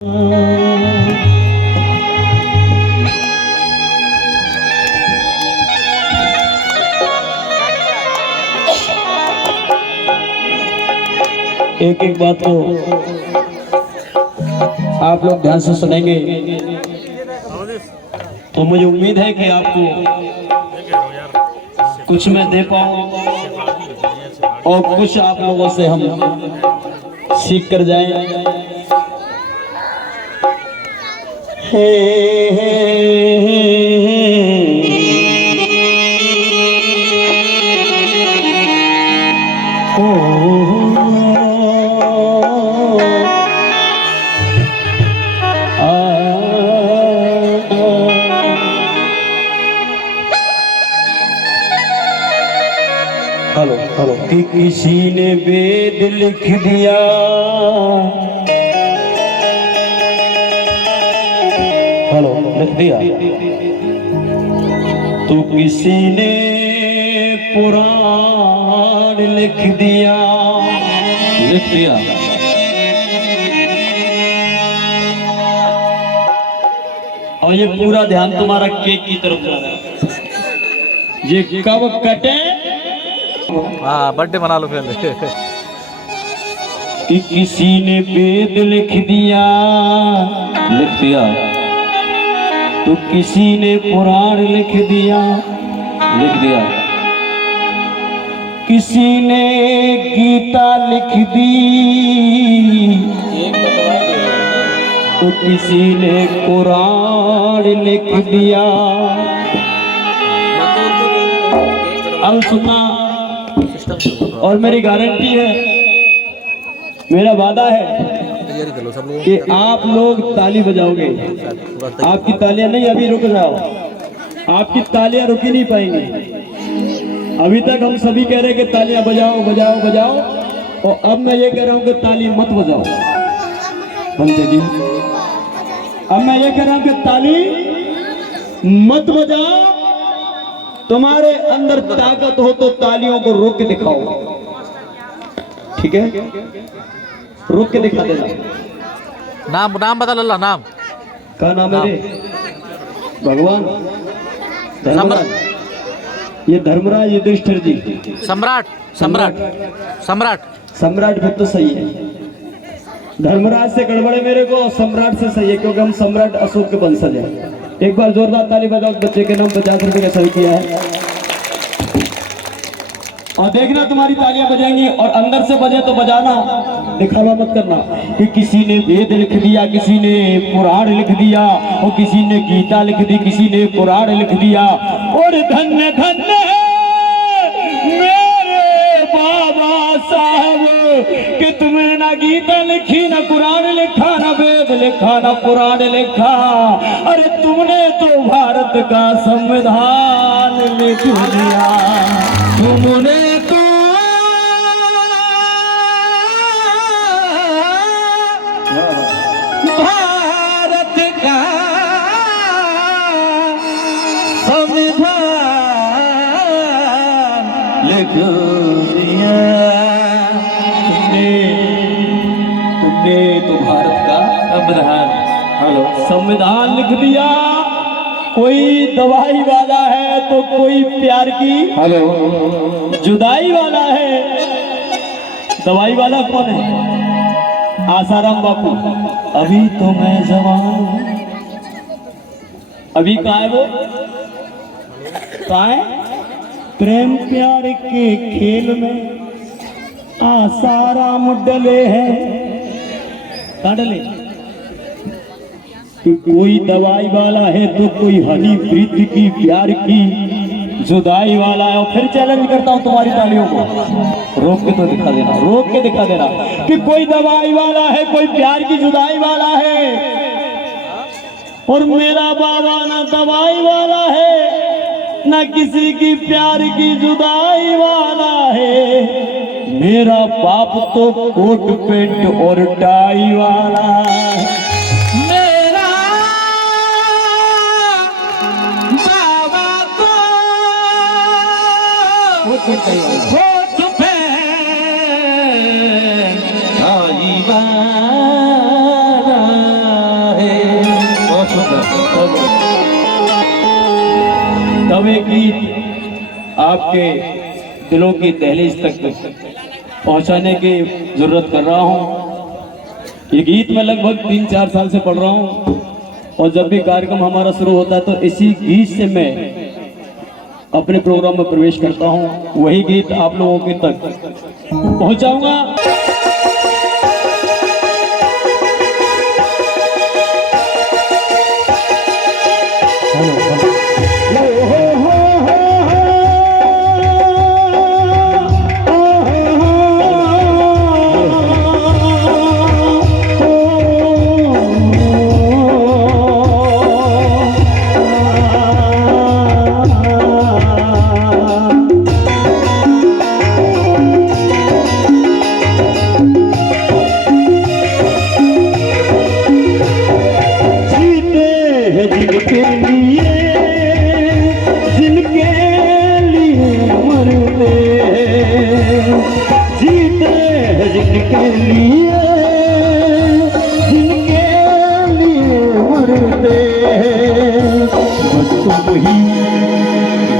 एक एक बात को आप लोग ध्यान से सुनेंगे तो मुझे उम्मीद है कि आपको कुछ मैं दे पाऊँ और कुछ आप लोगों से हम सीख कर जाएं। हेलो हेलो कि किसी ने वेद लिख दिया, हेलो लिख दिया, तो किसी ने पुराण लिख दिया, लिख दिया। और ये पूरा ध्यान तुम्हारा केक की तरफ जा रहा है। ये कब कटे? हाँ बर्थडे मना लो पहले। कि किसी ने वेद लिख दिया, लिख दिया, तो किसी ने पुराण लिख दिया, लिख दिया, किसी ने गीता लिख दी, तो किसी ने कुरान लिख दिया। अब सुनना, और मेरी गारंटी है, मेरा वादा है कि आप लोग ताली बजाओगे। आपकी तालियां नहीं, अभी रुक जाओ, आपकी तालियां रुकी नहीं पाएंगी। अभी तक हम सभी कह रहे हैं कि तालियां बजाओ बजाओ बजाओ, और अब मैं ये कह रहा हूं कि ताली मत बजाओ। बनते जी, अब मैं ये कह रहा हूं कि ताली मत बजाओ। तुम्हारे अंदर ताकत हो तो तालियों को रोक के दिखाओ, ठीक है? रोक के दिखा देना। नाम नाम बता लल्ला, नाम क्या नाम है? भगवान धर्मराज, ये धर्मराज युधिष्ठिर जी। सम्राट सम्राट सम्राट सम्राट भी तो सही है। धर्मराज से गड़बड़े मेरे को, और सम्राट से सही है, क्योंकि हम सम्राट अशोक के वंशज हैं। एक बार जोरदार ताली बजाओ बच्चे के नाम 50 रुपए का सही किया है। और देखना तुम्हारी तालियां बजाएंगी, और अंदर से बजे तो बजाना, दिखावा मत करना कि किसी ने वेद लिख दिया, किसी ने पुराण लिख दिया, और किसी ने गीता लिख दी, किसी ने पुराण लिख दिया। और धन्य धन्य मेरे बाबा साहब कि तुमने ना गीता लिखी, ना कुरान लिखा, ना वेद लिखा, ना पुराण लिखा। अरे तुमने तो भारत का संविधान लिख दिया, तुमने तो भारत का संविधान लिख दिया। तुमने तो भारत का संविधान, हेलो, संविधान लिख दिया। कोई दवाई वाला है तो कोई प्यार की, हेलो, जुदाई वाला है। दवाई वाला कौन है? आसाराम बापू। अभी तो मैं जवान, अभी कहाँ है वो? कहाँ है? प्रेम प्यार के खेल में आसाराम डले हैं। कहाँ डले? कि कोई दवाई वाला है तो कोई हनी प्रीति की, प्यार की, जुदाई वाला है। और फिर चैलेंज करता हूं तुम्हारी तालियों को, रोक के तो दिखा देना, रोक के दिखा देना कि कोई दवाई वाला है, कोई प्यार की, जुदाई वाला है। और मेरा बाबा ना दवाई वाला है, ना किसी की प्यार की जुदाई वाला है। मेरा बाप तो कोट पेंट और टाई वाला है। होठ पे आई वाला तब एक गीत आपके दिलों की दहलीज तक पहुंचाने की जरूरत कर रहा हूं। ये गीत मैं लगभग 3-4 साल से पढ़ रहा हूं और जब भी कार्यक्रम हमारा शुरू होता है तो इसी गीत से मैं अपने प्रोग्राम में प्रवेश करता हूं। वही गीत आप लोगों के तक पहुंचाऊंगा।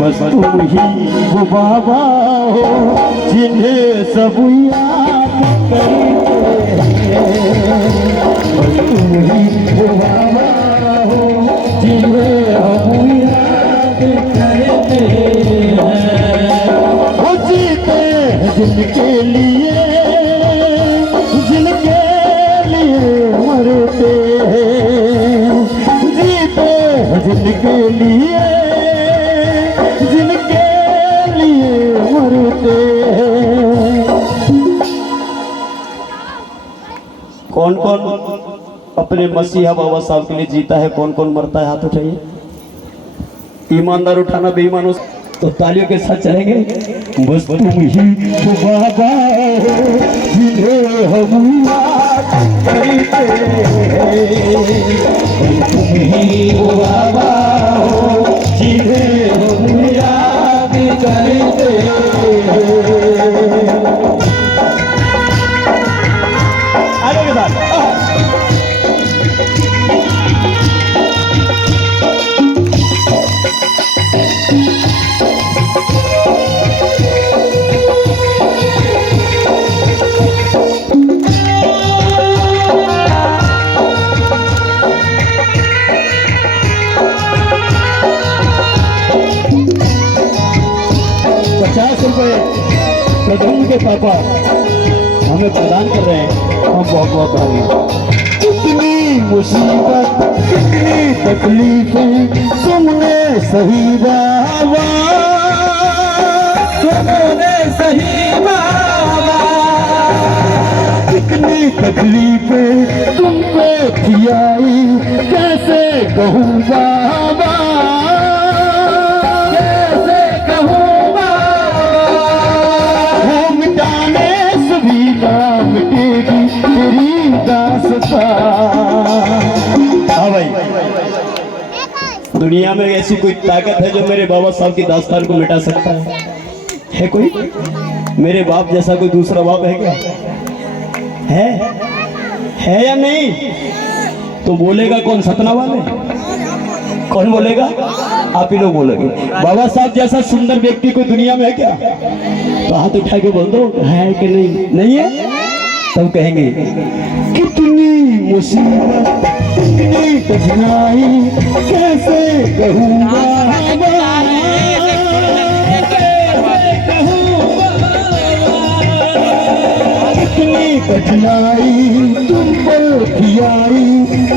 बस तुम ही वो बाबा हो जिन्हें सब याद करते हैं। बस तुम ही वो बाबा हो जिन्हें हम याद करते हैं। वो जीते हैं जिनके लिए मरते हैं। जीते हैं जिनके लिए मरते हैं। कौन कौन अपने मसीहा बाबा साहब के लिए जीता है, कौन कौन मरता है, हाथ उठाइए। ईमानदार उठाना, बेईमानों तो तालियों के साथ चलेंगे। बस तुम ही वो बाबा हो जिन्हें हम याद करते हैं। तुम ही वो बाबा हो जिन्हें हम याद करते हैं। आगे के साथ प्रधान के पापा हमें प्रदान कर रहे हैं, हम बहुत बहुत बधाई। कितनी मुसीबत कितनी तकलीफें तुमने सही बाबा, तुमने सही बाबा। कितनी तकलीफें तुम पे थी आई कैसे कहूँ बाबा, कैसे कहूँ मिटेगी तेरी दास्तां। हाँ भाई, दुनिया में ऐसी कोई ताकत है जो मेरे बाबा साहब की दास्तान को मिटा सकता है कोई? मेरे बाप जैसा कोई दूसरा बाप है क्या? है या नहीं? तो बोलेगा कौन? सतना वाले कौन बोलेगा? आप ही लोग बोलोगे। बाबा साहब जैसा सुंदर व्यक्ति कोई दुनिया में है क्या? तो हाथ उठा के बोल दो है कि नहीं? नहीं है? तब कहेंगे कितनी मुसीबत कितनी कठिनाई कैसे कहूँगा, कितनी कठिनाई तुम पर थी आई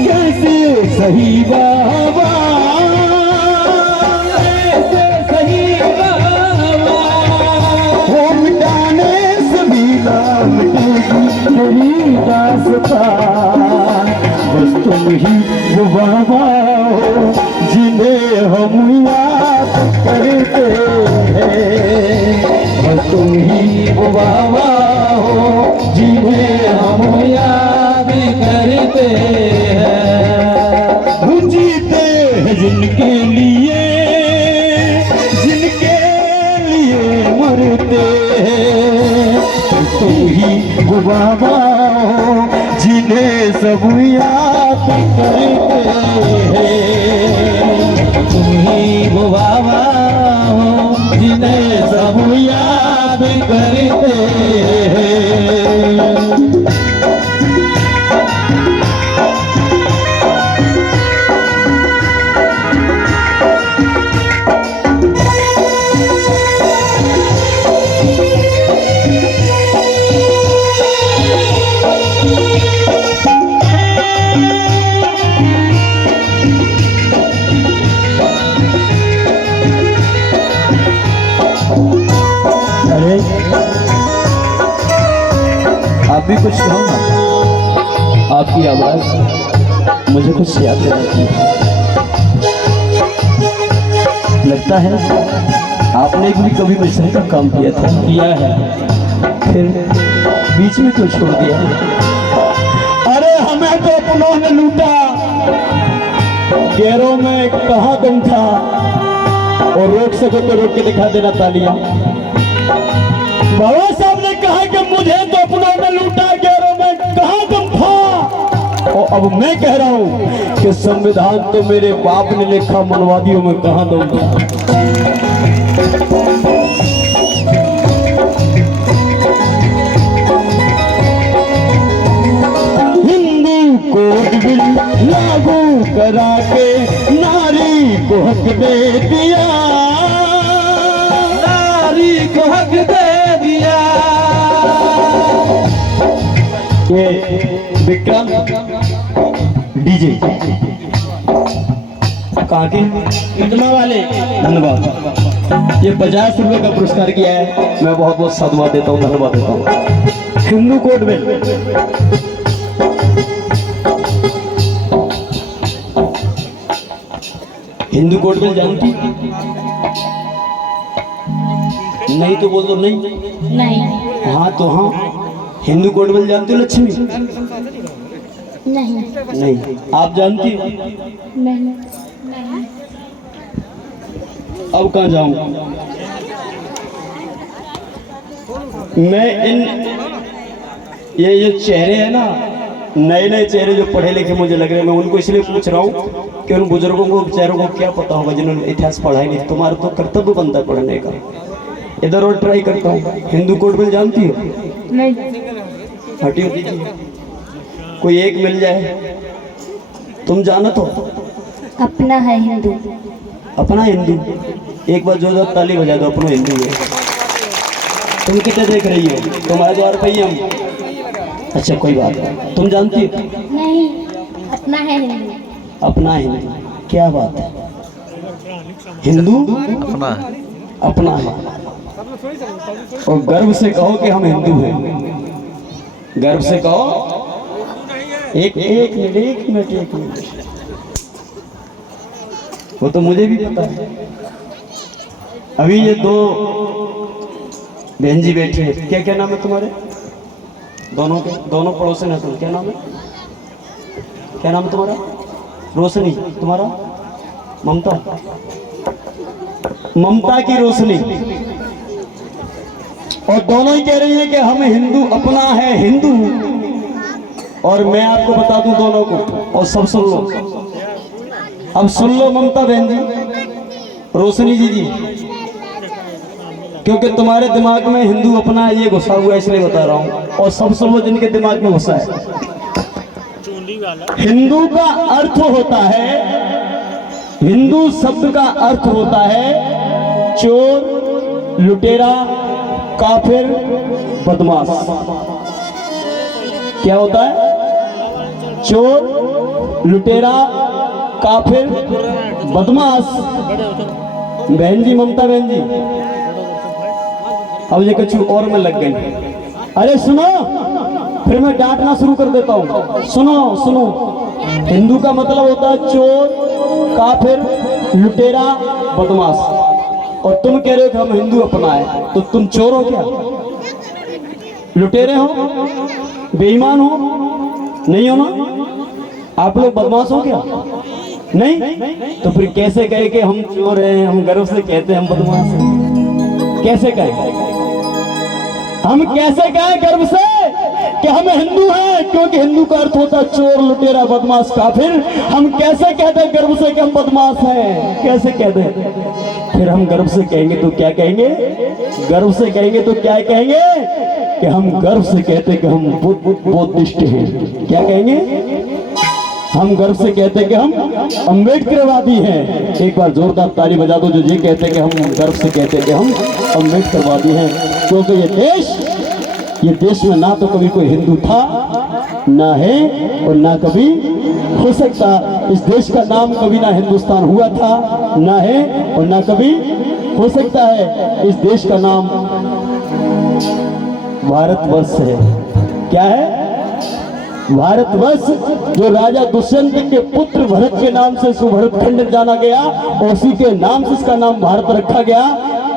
कैसे सही बाबा, कैसे सही बाबा। वो मिटाने सभी नाम तेरी दास्तां। बस तुम ही वो बाबा हो जिन्हें हम याद करते हैं। बस तुम ही वो बाबा हो जिन्हें हम याद करते हैं। वो जीते हैं जिनके लिए मरते हैं। तुम ही वो बाबा हो जिन्हें सब याद करते हैं। कुछ कहूँ ना, आपकी आवाज मुझे कुछ याद दिलाती है। लगता है आपने भी कभी मिशन का काम किया था। किया है, फिर बीच में क्यों छोड़ दिया? अरे हमें तो अपनों ने लूटा, गैरों में कहाँ दम था, और रोक सको तो रोक के दिखा देना तालियां। बाबा साहब ने कहा कि मुझे तो अपनों ने लूटा, गैरों में कहाँ दम था, और अब मैं कह रहा हूं कि संविधान तो मेरे बाप ने लिखा, मनवादियों में कहाँ दम था। कोड बिल लागू करा के नारी को हक दे दिया, नारी को हक दे दिया। ये विक्रम डीजे कहाँ के? इतना वाले, धन्यवाद। ये 50 रुपए का पुरस्कार किया है, मैं बहुत बहुत साधुवाद देता हूँ, धन्यवाद देता हूँ। Hindu code bill Hindu code bill जानती? नहीं तो बोल दो नहीं। नहीं। हाँ तो हाँ, हिंदू कोड बिल जानती हो लक्ष्मी? नहीं। नहीं। आप जानती हो? नहीं। अब कहाँ जाऊं मैं? ये चेहरे हैं ना, नए नए चेहरे जो पढ़े लिखे मुझे लग रहे हैं, मैं उनको इसलिए पूछ रहा हूँ कि उन बुजुर्गों को बेचारों को क्या पता होगा जिन्होंने इतिहास पढ़ा ही नहीं। तुम्हारा तो कर्तव्य बनता है पढ़ने का। इधर और ट्राई करता हूँ। हिंदू कोड बिल जानती हो? नहीं। हटियो दीजिए, कोई एक मिल जाए। तुम जाना तो अपना है हिंदू। अपना हिंदू? एक बार जो ताली बजा दो, अपना हिंदू है। तुम कितने देख रही हो? तुम्हारे द्वार पे ही हम। अच्छा कोई बात नहीं। तुम जानती हो? नहीं। अपना है हिंदू। अपना हिंदू, क्या बात है। हिंदू अपना अपना है, और गर्व से कहो कि हम हिंदू हैं। गर्व से कहो। एक मिनट। वो तो मुझे भी पता है। अभी ये दो बहन जी बैठे हैं, क्या क्या नाम है तुम्हारे दोनों के? दोनों पड़ोसन है तुम। क्या नाम है? क्या नाम है तुम्हारा? रोशनी। तुम्हारा? ममता। ममता की रोशनी। और दोनों ही कह रही हैं कि हम हिंदू, अपना है हिंदू। और मैं आपको बता दूं दोनों को, और सब सुन लो। अब सुन लो ममता बहन जी, रोशनी जी, क्योंकि तुम्हारे दिमाग में हिंदू अपना ये घुसा हुआ है, इसलिए बता रहा हूं। और सब सुन लो जिनके दिमाग में घुसा है। हिंदू का अर्थ होता है, हिंदू शब्द का अर्थ होता है चोर, लुटेरा, काफिर, बदमाश। क्या होता है? चोर, लुटेरा, काफिर, बदमाश। बहन जी, ममता बहन जी, अब ये कछु और में लग गई। अरे सुनो, फिर मैं डांटना शुरू कर देता हूँ। सुनो, हिंदू का मतलब होता है चोर, काफिर, लुटेरा, बदमाश। और तुम कह रहे हो कि हम हिंदू अपना है, तो तुम चोर हो क्या? लुटेरे हो? बेईमान हो? नहीं हो ना? आप लोग बदमाश हो क्या? नहीं? तो फिर कैसे कहे कि हम चोर हैं? हम गर्व से कहते हैं हम बदमाश हैं। कैसे कहे? हम कैसे कहें गर्व से कि हम हिंदू हैं? क्योंकि हिंदू का अर्थ होता है चोर, लुटेरा, बदमाश, काफिर। हम कैसे कहते हैं गर्व से कि हम बदमाश हैं? कैसे कहते हैं? फिर हम गर्व से कहेंगे तो क्या कहेंगे? गर्व से कहेंगे तो क्या कहेंगे? कि हम गर्व से कहते कि हम बुद्धिस्ट हैं। क्या कहेंगे? हम गर्व से कहते हैं कि हम अम्बेडकरवादी हैं। एक बार जोरदार ताली बजा दो जो ये कहते हैं कि हम गर्व से कहते हैं कि हम अम्बेडकरवादी हैं। क्योंकि ये देश में ना तो कभी कोई हिंदू था, ना है, और ना कभी हो सकता। इस देश का नाम कभी ना हिंदुस्तान हुआ था, ना है, और ना कभी हो सकता है। इस देश का नाम भारतवर्ष है। क्या है? भारतवर्ष जो राजा दुष्यंत के पुत्र भरत के नाम से सुभरतखंड जाना गया, उसी के नाम से इसका नाम भारत रखा गया।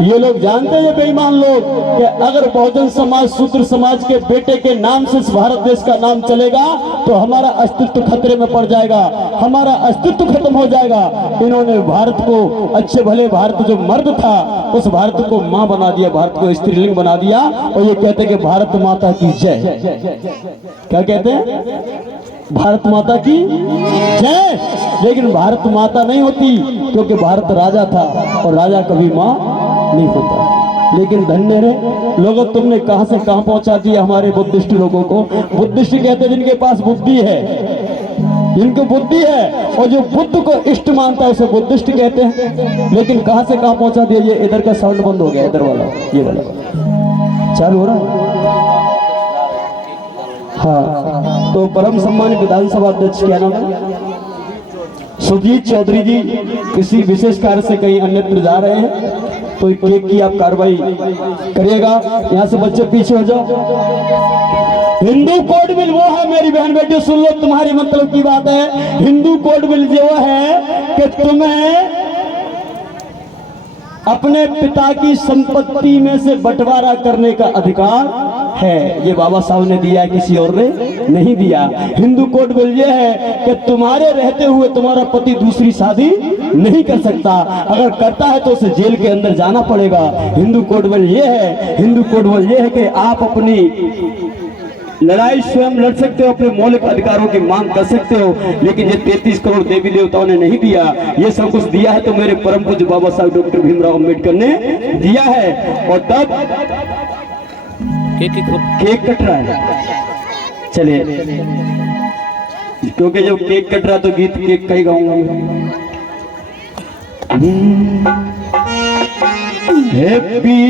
ये लोग जानते हैं बेईमान लोग कि अगर बहुजन समाज शूद्र समाज के बेटे के नाम से इस भारत देश का नाम चलेगा तो हमारा अस्तित्व खतरे में पड़ जाएगा, हमारा अस्तित्व खत्म हो जाएगा। इन्होंने भारत को, अच्छे भले भारत जो मर्द था उस भारत को मां बना दिया, भारत को स्त्रीलिंग बना दिया, और ये कहते हैं कि भारत माता की जय। क्या कहते हैं? भारत माता की जय। लेकिन भारत माता नहीं होती, क्योंकि भारत राजा था और राजा कभी मां नहीं होता। लेकिन धन्य रे लोगों, तुमने कहां से कहां पहुंचा दिया हमारे बुद्धिस्ट लोगों को। बुद्धिस्ट कहते हैं जिनके पास बुद्धि है, जिनको बुद्धि है, और जो बुद्ध को इष्ट मानता है उसे बुद्धिस्ट कहते हैं। लेकिन कहां से कहां पहुंचा दिया। ये इधर का साउंड बंद हो गया, इधर वाला, ये वाला चालू हो रहा है। हाँ, तो परम सम्मानित विधानसभा अध्यक्ष क्या नाम है? सुजीत चौधरी जी किसी विशेष कार्य से कहीं अन्यत्र जा रहे हैं, तो केक की आप कार्रवाई करिएगा। यहाँ से बच्चे पीछे हो जाओ। हिंदू कोड बिल वो है, मेरी बहन बेटी सुन लो, तुम्हारी मतलब की बात है। हिंदू कोड बिल जो है कि तुम्हें अपने पिता की संपत्ति में से बंटवारा करने का अधिकार है। ये बाबा साहब ने दिया है, किसी और ने नहीं दिया। हिंदू कोड बिल ये है कि तुम्हारे रहते हुए तुम्हारा पति दूसरी शादी नहीं कर सकता, अगर करता है तो उसे जेल के अंदर जाना पड़ेगा। हिंदू कोड बिल ये है, हिंदू कोड बिल ये है कि आप अपनी लड़ाई स्वयं लड़ सकते हो, अपने मौलिक अधिकारों की मांग कर सकते हो। लेकिन ये 33 करोड़ देवी देवताओं ने नहीं दिया। ये सब कुछ दिया है तो मेरे परम पूज्य बाबा साहब डॉक्टर भीमराव अम्बेडकर ने दिया है। और तब केक कट रहा है, चलिए, क्योंकि जब केक कट रहा तो गीत केक का ही गाऊंगा। हैप्पी